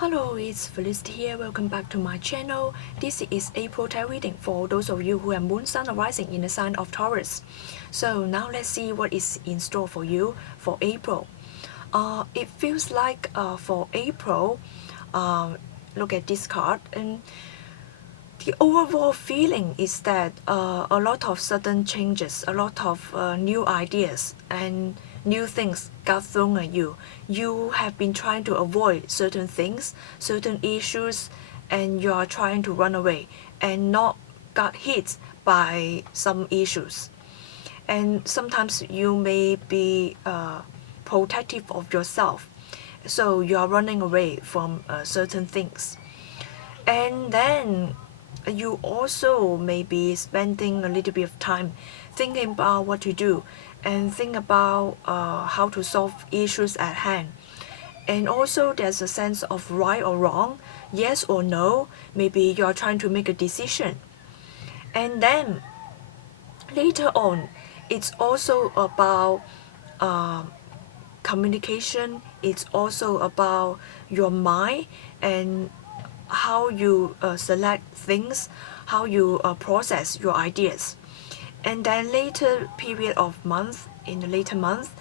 Hello, it's Felicity here. Welcome back to my channel. This is April tarot reading for those of you who have moon, sun, or rising in the sign of Taurus. So now let's see what is in store for you for April. It feels like for April, look at this card, and the overall feeling is that a lot of sudden changes, a lot of new ideas and new things got thrown at you. You have been trying to avoid certain things, certain issues, and you are trying to run away and not got hit by some issues. And sometimes you may be protective of yourself, so you are running away from certain things. And then you also may be spending a little bit of time thinking about what to do and think about how to solve issues at hand. And also there's a sense of right or wrong, yes or no. Maybe you're trying to make a decision. And then later on, it's also about communication. It's also about your mind and how you select things, how you process your ideas. And then later period of month, in the later month,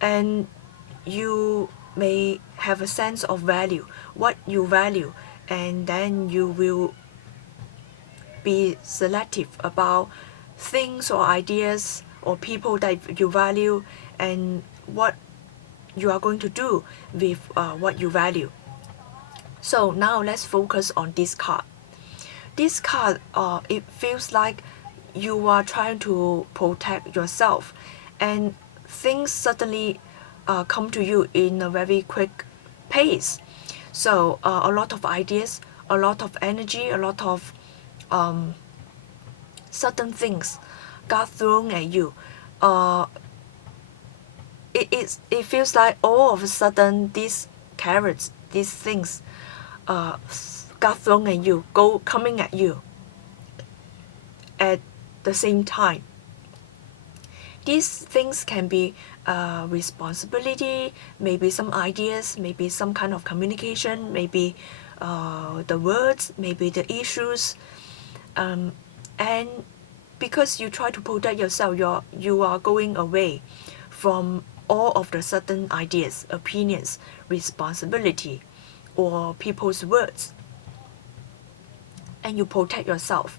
and you may have a sense of value, what you value, and then you will be selective about things or ideas or people that you value and what you are going to do with what you value. So now let's focus on this card. This card, it feels like you are trying to protect yourself, and things suddenly come to you in a very quick pace. So a lot of ideas, a lot of energy, a lot of sudden things got thrown at you. Uh, it feels like all of a sudden these carrots, these things, got thrown at you, coming at you at the same time. These things can be responsibility, maybe some ideas, maybe some kind of communication, maybe the words, maybe the issues, and because you try to protect yourself, you are going away from all of the certain ideas, opinions, responsibility, or people's words, and you protect yourself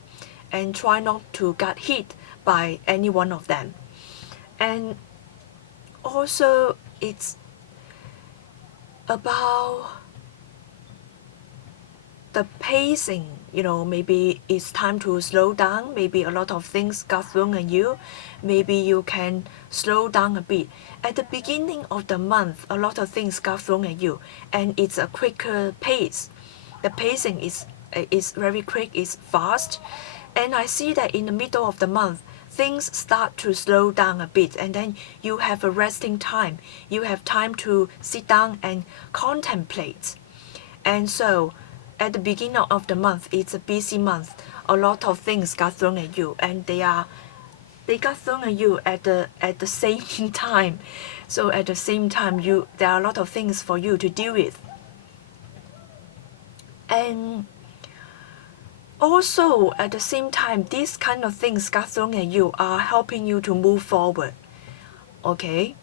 and try not to get hit by any one of them. And also it's about the pacing, maybe it's time to slow down, maybe a lot of things got thrown at you, maybe you can slow down a bit. At the beginning of the month, a lot of things got thrown at you, and it's a quicker pace. The pacing is very quick, is fast, and I see that in the middle of the month, things start to slow down a bit, and then you have a resting time. You have time to sit down and contemplate. And so at the beginning of the month, it's a busy month. A lot of things got thrown at you, and they got thrown at you at the same time. So at the same time, there are a lot of things for you to deal with. And also at the same time, these kind of things got thrown at you are helping you to move forward. Okay,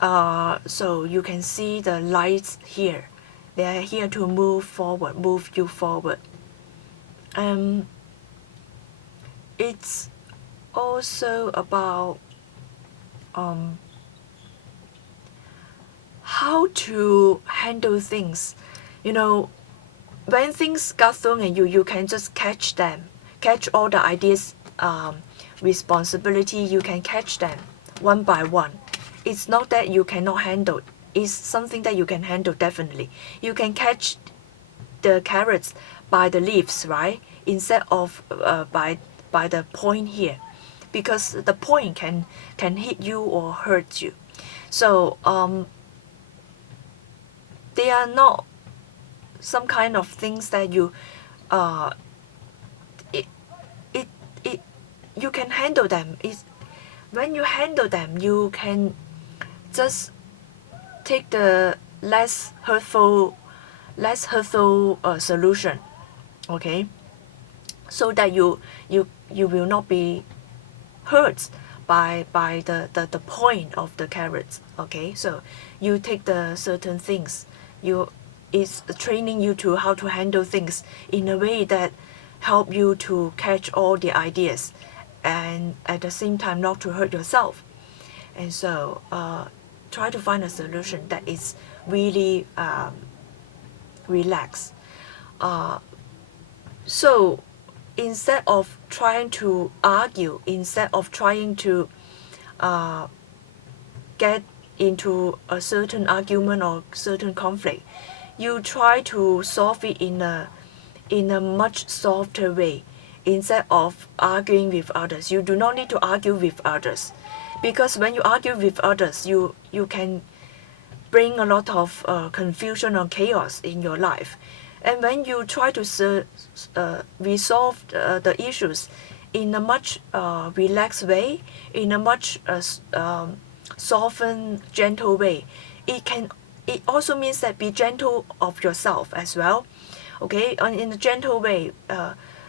so you can see the lights here. They are here to move forward, move you forward. It's also about how to handle things. When things got thrown at you, you can just catch them, catch all the ideas, responsibility. You can catch them one by one. It's not that you cannot handle. It's something that you can handle, definitely. You can catch the carrots by the leaves, right? Instead of by the point here, because the point can hit you or hurt you. So they are not some kind of things that you it, it, it you can handle them. When you handle them, you can just take the less hurtful less hurtful solution, okay, so that you will not be hurt by the point of the carrots, okay. So you take the certain things, you is training you to how to handle things in a way that help you to catch all the ideas and at the same time not to hurt yourself. And so try to find a solution that is really relaxed. So instead of trying to argue, instead of trying to get into a certain argument or certain conflict, you try to solve it in a much softer way. Instead of arguing with others, you do not need to argue with others, because when you argue with others, you can bring a lot of confusion or chaos in your life. And when you try to resolve the issues in a much relaxed way, in a much softened, gentle way, it also means that be gentle of yourself as well, okay, and in a gentle way,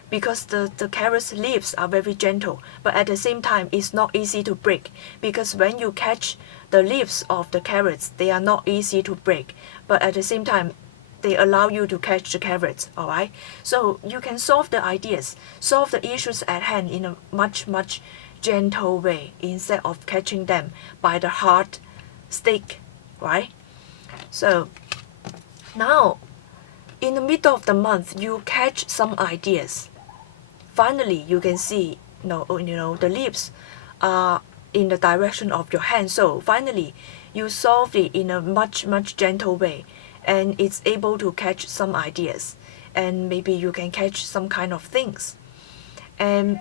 because the carrot's leaves are very gentle, but at the same time it's not easy to break, because when you catch the leaves of the carrots, they are not easy to break, but at the same time they allow you to catch the carrots, all right. So you can solve the ideas, solve the issues at hand in a much gentle way, instead of catching them by the hard stick, right? So now in the middle of the month, you catch some ideas. Finally, you can see, the leaves are in the direction of your hand. So finally, you solve it in a much gentle way, and it's able to catch some ideas, and maybe you can catch some kind of things. And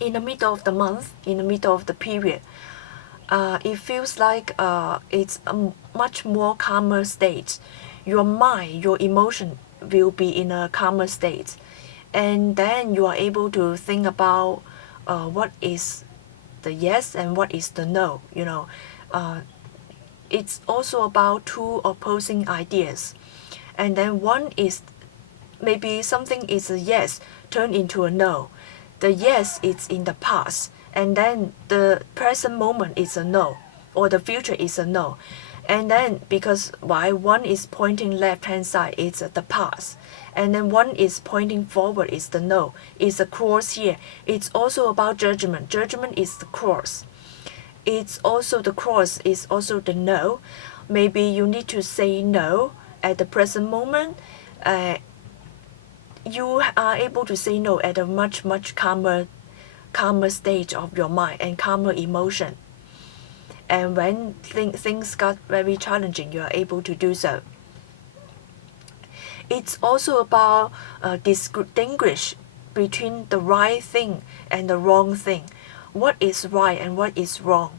in the middle of the month, in the middle of the period, it feels like it's a much more calmer state. Your mind, your emotion will be in a calmer state, and then you are able to think about what is the yes and what is the no. It's also about two opposing ideas, and then one is maybe something is a yes turned into a no. The yes is in the past, and then the present moment is a no, or the future is a no. And then because why one is pointing left hand side, it's the past, and then one is pointing forward, is the no, it's a cross here. It's also about judgment. Judgment is the cross. It's also the cross is also the no. Maybe you need to say no at the present moment. You are able to say no at a much calmer stage of your mind and calmer emotion. And when things got very challenging, you are able to do so. It's also about distinguish between the right thing and the wrong thing. What is right and what is wrong.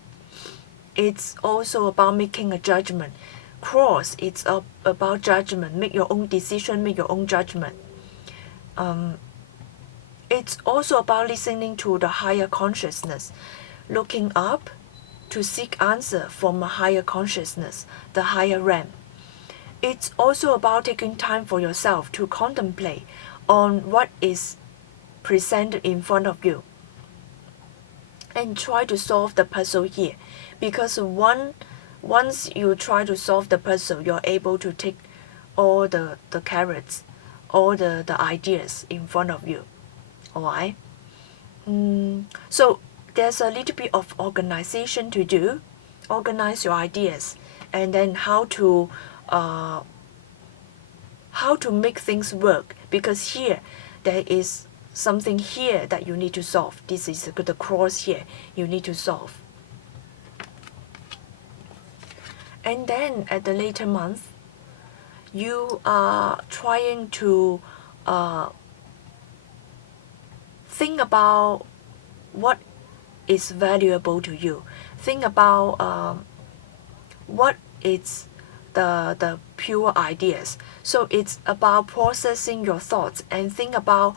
It's also about making a judgment. Cross, it's about judgment. Make your own decision, make your own judgment. It's also about listening to the higher consciousness, looking up to seek answer from a higher consciousness, the higher realm. It's also about taking time for yourself to contemplate on what is presented in front of you and try to solve the puzzle here, because once you try to solve the puzzle, you're able to take all the carrots, all the ideas in front of you. Alright? So there's a little bit of organization to do. Organize your ideas, and then how to make things work, because here there is something here that you need to solve. This is the cross here you need to solve. And then at the later month, you are trying to think about what is valuable to you. Think about what is the pure ideas. So it's about processing your thoughts and think about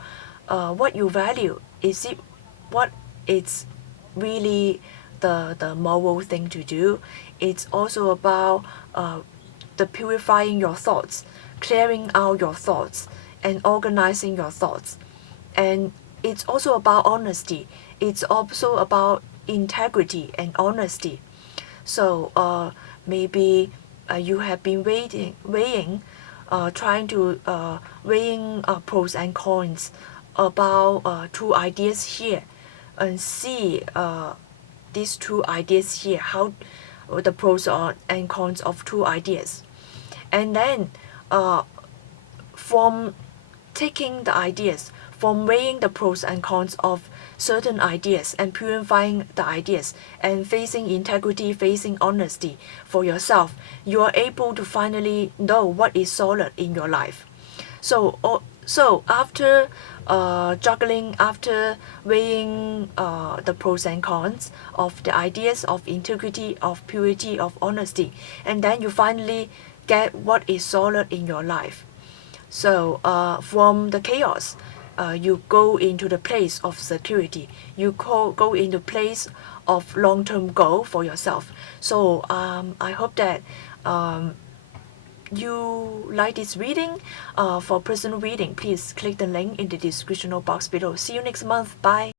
what you value. Is it what it's really the moral thing to do? It's also about the purifying your thoughts, clearing out your thoughts, and organizing your thoughts. And it's also about honesty. It's also about integrity and honesty. So maybe you have been trying to weighing pros and cons about two ideas here, and see these two ideas here, how the pros and cons of two ideas. And then from taking the ideas, from weighing the pros and cons of certain ideas and purifying the ideas and facing integrity, facing honesty for yourself, you are able to finally know what is solid in your life. So after juggling, after weighing the pros and cons of the ideas of integrity, of purity, of honesty, and then you finally get what is solid in your life. So from the chaos, you go into the place of security. You go into place of long-term goal for yourself. So I hope that you like this reading. For personal reading, please click the link in the description box below. See you next month. Bye.